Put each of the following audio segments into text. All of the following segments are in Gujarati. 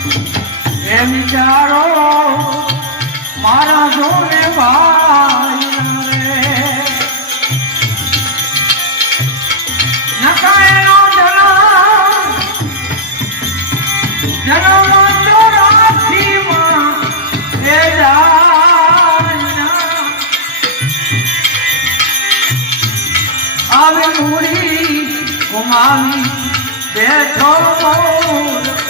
એમ જારો મારા જોને ભાઈ નકાયનો જન્મ જન્મ આવે મૂડી ગુમાવી બેઠો મોર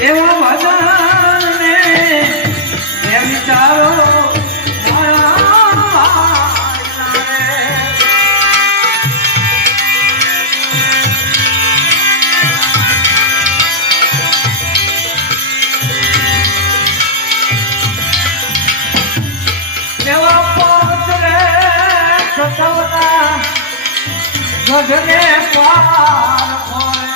એવો ભગવાનને એમ ચારો ગઢને પાર હોય.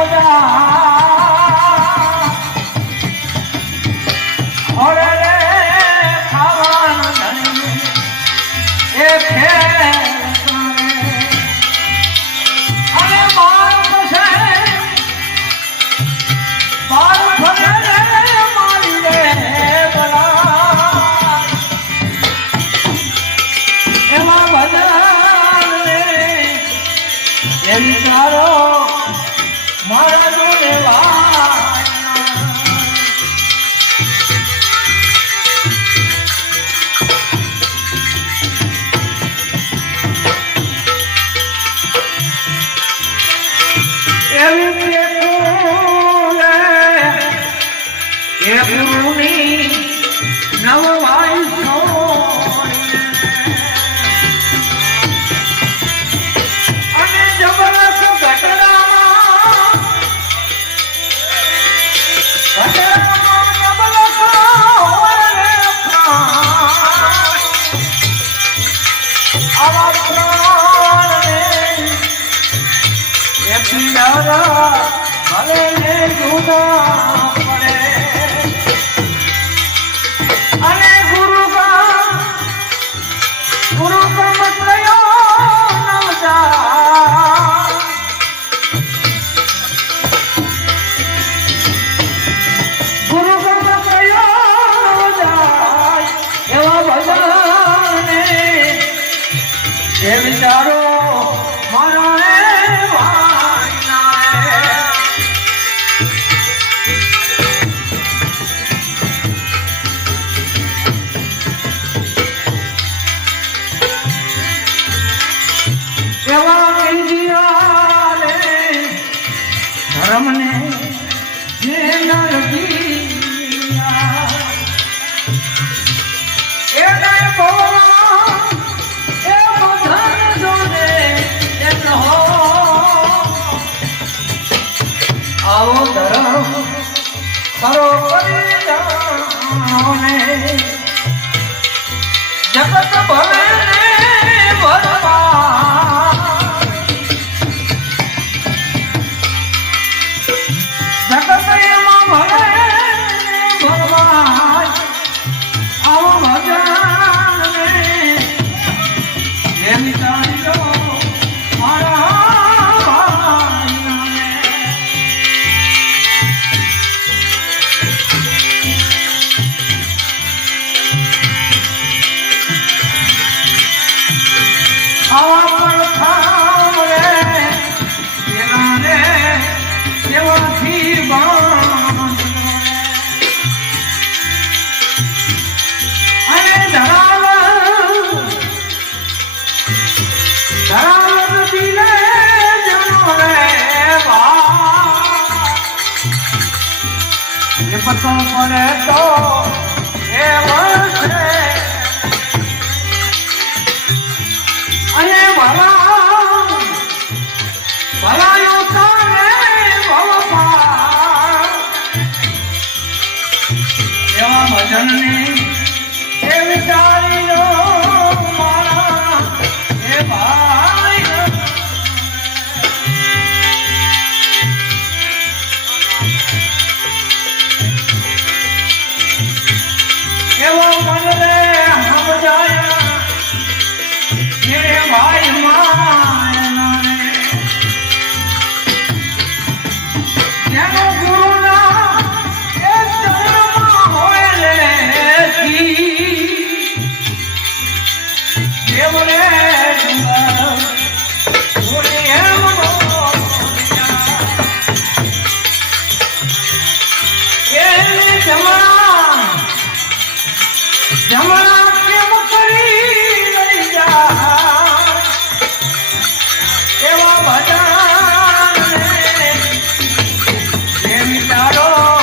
ah ભલે જુદા પડે. ಯಾರೋ I'm પતો મને તો એવો છે અને ભલા ભલા યોતાને ભવપા એવા ભજનની એવી તારી Come on!